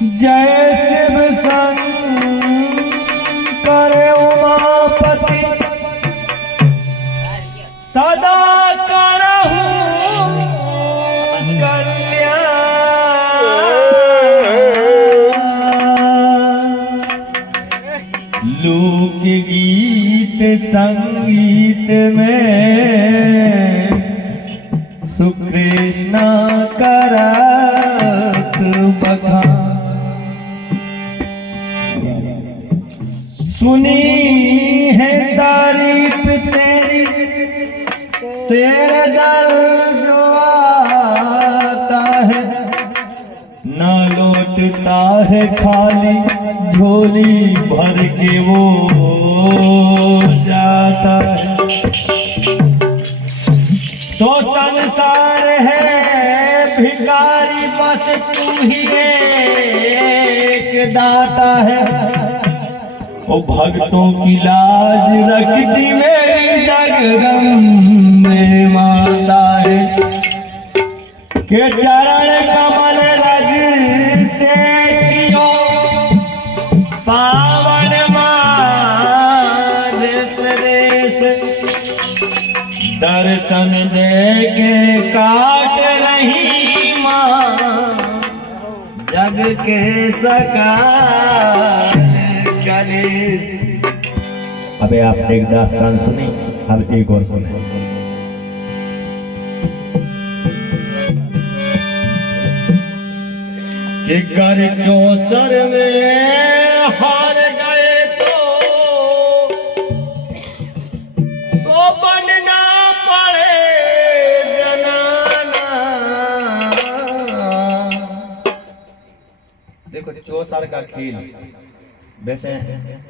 जय शिव शंकर उमापति। सदा करहूँ कल्याण। लोक गीत संगीत में सुकृष्णा करत सुनी है तारीफ़ तेरी। तेरे दर जो आता है, न लौटता है खाली झोली भर के वो जाता है। तो संसार है, भिखारी बस तू ही एक दाता है। ओ भक्तों की लाज रखती मेरी जगदम्बे माता है के चरण कमल रज से कियो पावन माध प्रदेश। दर्शन दे के काट रही माँ, जग के सका कलेश अबे आप एक दास्तान सुनी अब एक और सुने। कि कर चौसर में हार गए तो सो बनना पड़े जनाना। देखो चौसर का खेल। वैसे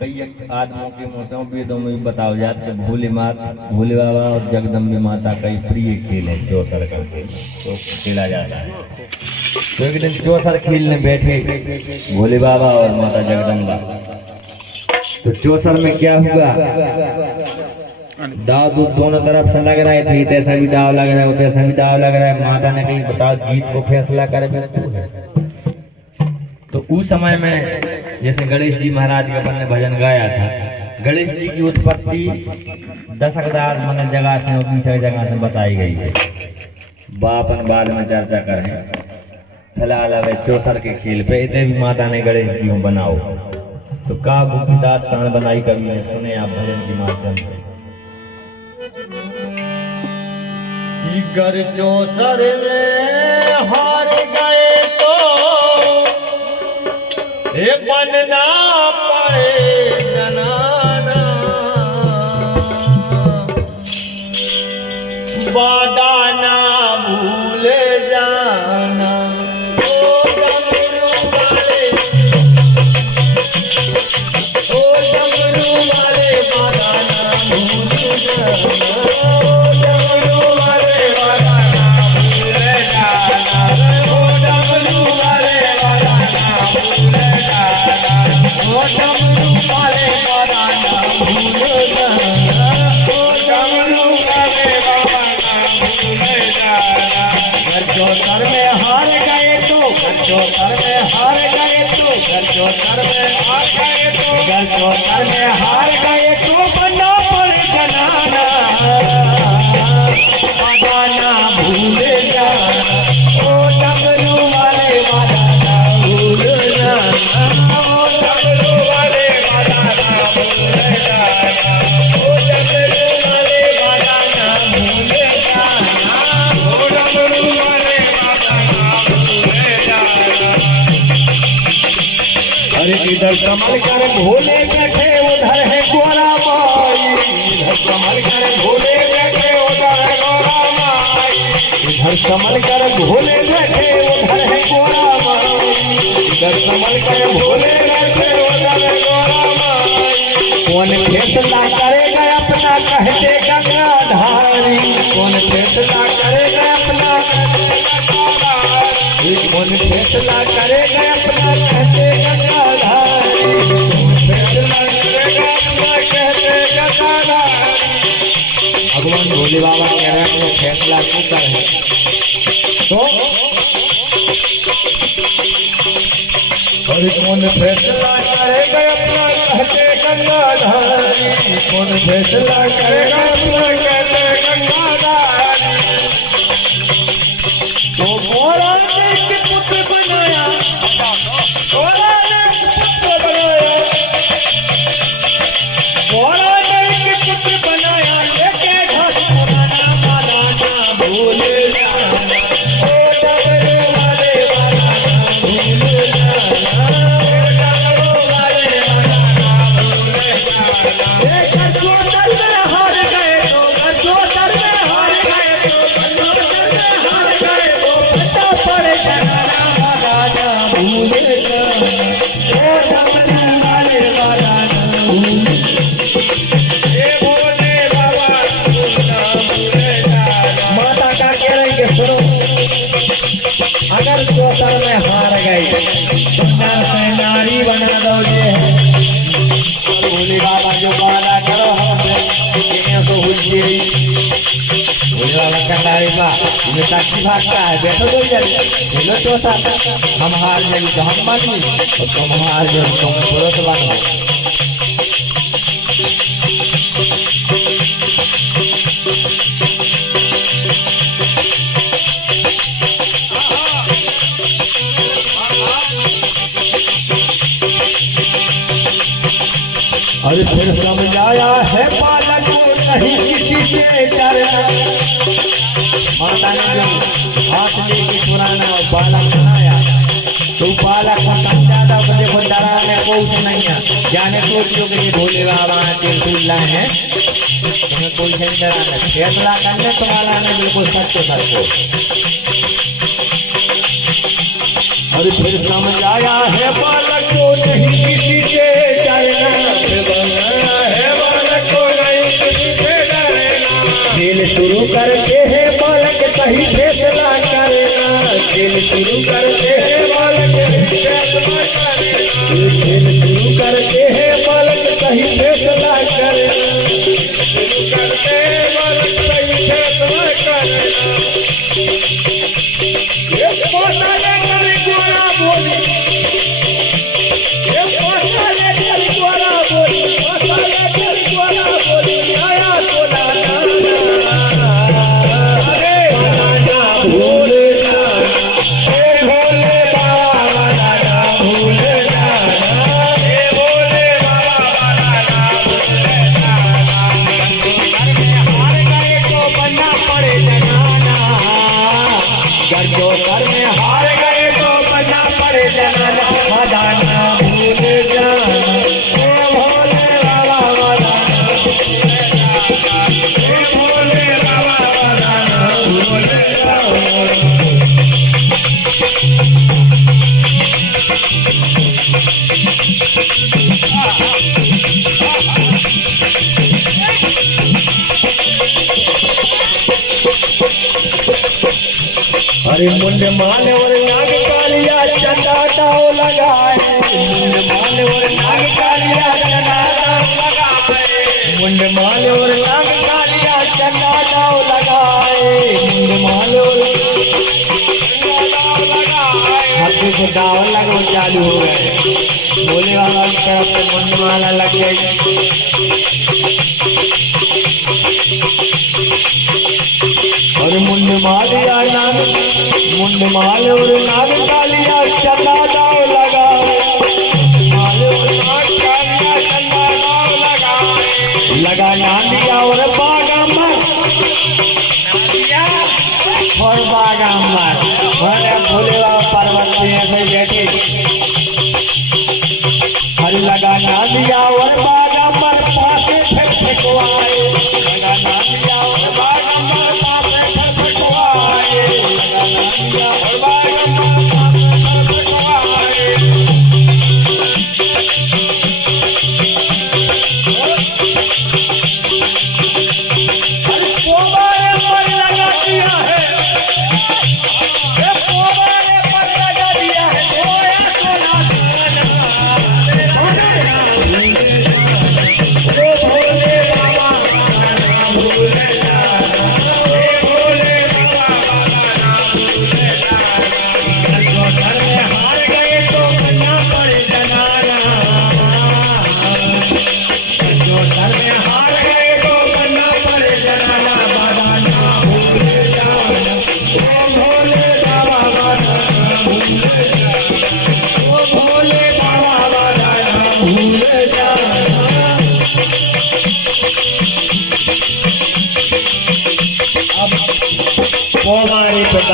कई आदमियों के मुँह से वेदों में भी बताओ जाते हैं भोले मात, भोले बाबा और जगदम्बे माता का ही प्रिय खेल है चौसर का खेल तो खेला जाता है। तो एक दिन चौसर खेलने बैठे भोले बाबा और माता जगदम्बा तो चौसर में क्या हुआ? दाव दूध दोनों तरफ़ से लग रहे थे तैसा भी दाव लग रहा है तैसा भी दाव लग रहा है माता ने कहीं बताओ, जीत को फैसला करे तू है। तो उस समय में जैसे गणेश जी महाराज के अपन ने भजन गाया था, गणेश जी की उत्पत्ति दशकदार मन जगह से और बीस जगह से बताई गई है। बापन बाद में चर्चा करें। फ़िलहाल अब चौसर के खेल पे इतने भी माता ने गणेश जी बनाओ। तो काबू की दास्तान बनाई कभी ने सुने आप भजन के माध्यम से। गर चौसर में हे बनना पड़े घर में हार गए तो घर जो सर में हार गए भोले बैठे उधर है गोरा माई इधर कमल कर भोले बैठे उधर है गोरा माई इधर कमल कर भोले बैठे उधर है गोरा माई कमल कर भोले कौन फैसला करेगा अपना, कहते गंगाधारी कौन फैसला करेगा अपना कौन फैसला करेगा अपना, कहते गंगाधारी कौन भगवान भोले बाबा कह रहे हैं वो फैसला कर है? तो? और कौन फैसला करेगा अपना कहते गंगाधारी कौन फैसला करेगा अपना कहते गंगाधारी तो बोला अगर चौतर में हार गई बा तुम्हें भागता है बैठो तो जल्दी बोलो चौथा हम हार गए तो हम मानी और तुम हार तो तुम पुरुष बनो और फिर समझाया है को नहीं किसी से डरना माता ने जब हाथ लेके पुराना और बालक बनाया तो बालक को समझाता को देखो डराने को नहीं है जाने को जो कि भोले बाबा के फूल लाए हैं तुम्हें कोई नहीं डराना फैसला करने तुम्हारा ने बिल्कुल सच सच और फिर समझाया है बालक को नहीं किसी से डरना शुरू करते हैं बालक, सही फैसला करना। खेल शुरू करके हैं बालक फैसला करना। खेल शुरू करते हार गए तो बना पड़े जाना भूल जाना। अरे मुंड माल और नाग कालिया चंदा दाव लगाए मुंड माल और नाग कालिया चंदा दाव लगाए मुंड माल और नाग कालिया चंदा दाव लगाए मुंड माल और हाथी से दाव लगो चालू हो गए। बोले वाला की मुंड माला लग गई मुंड माल और नाग कालिया चंदा दाव दाव लगा लगा नांदिया और बागंबर नांदिया और बागंबर भले भोले बाबा पर्वत ऐसे बैठे। हर लगा नांदिया और बागंबर पासे फिर फिकवाए लगा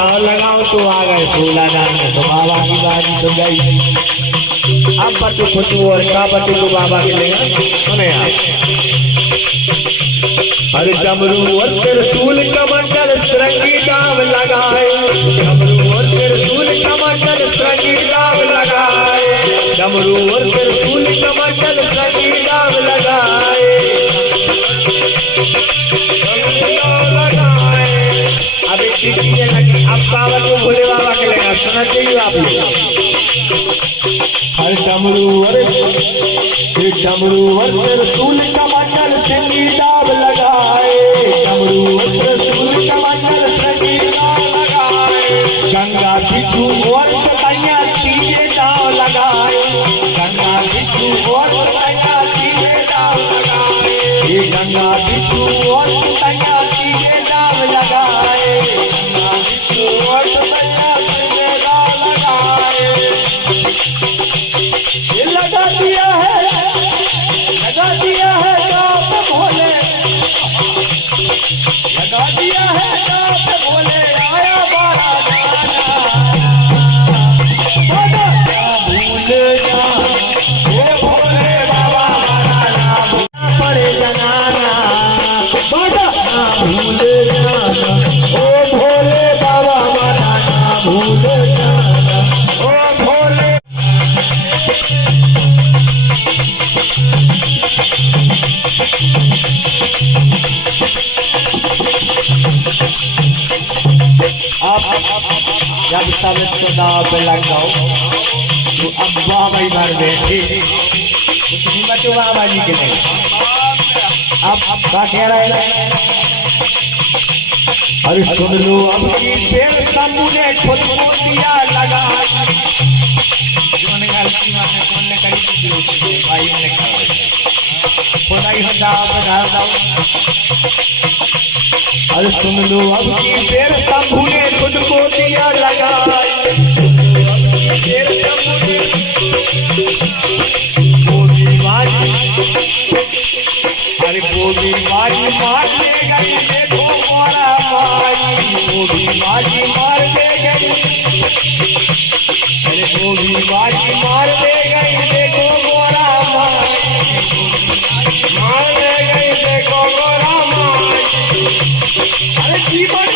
दाव लगाओ तो आ गए फूला डाल में तो बाबा की बारी तो गई। अब बटू फुटू और का बटू तो बाबा के लेगा सुने आप अरे डमरू और त्रिशूल कमंडल श्रृंगी दाव लगाए। डमरू और त्रिशूल कमंडल श्रृंगी दाव लगाए। डमरू और त्रिशूल कमंडल श्रृंगी दाव लगाए। लगाए। अब एक चीज़ ये लगी अब बाबा को भोले बाबा के लेगा सुना चाहिए आप हर डमरू और ये डमरू और त्रिशूल कमंडल श्रृंगी दाव लगाए। डमरू और त्रिशूल कमंडल श्रृंगी दाव लगाए। गंगा बिच्छू और कन्या तीजे दाव लगाए। गंगा बिच्छू और कन्या तीजे दाव लगाए। गंगा बिच्छू और जब तक तो अब बाबा इधर बैठे हिम्मत बाबा जी के नहीं अब अब क्या कह रहे हैं अरे सुन लो अब की पेड़ तंबू ने खुद को दिया लगा जोने गलती माने कौन ने करी भाई ने कहा खुदा ही दाव पे डाल दाओ अरे सुन लो अब की पेड़ तंबू ने खुद को दिया लगा पेड़ तंबू ने गोली बाजी अरे गोली बाजी मार ले गई देखो मोरा माई गोली बाजी मार ले गई अरे गोली बाजी मार अरे जीवन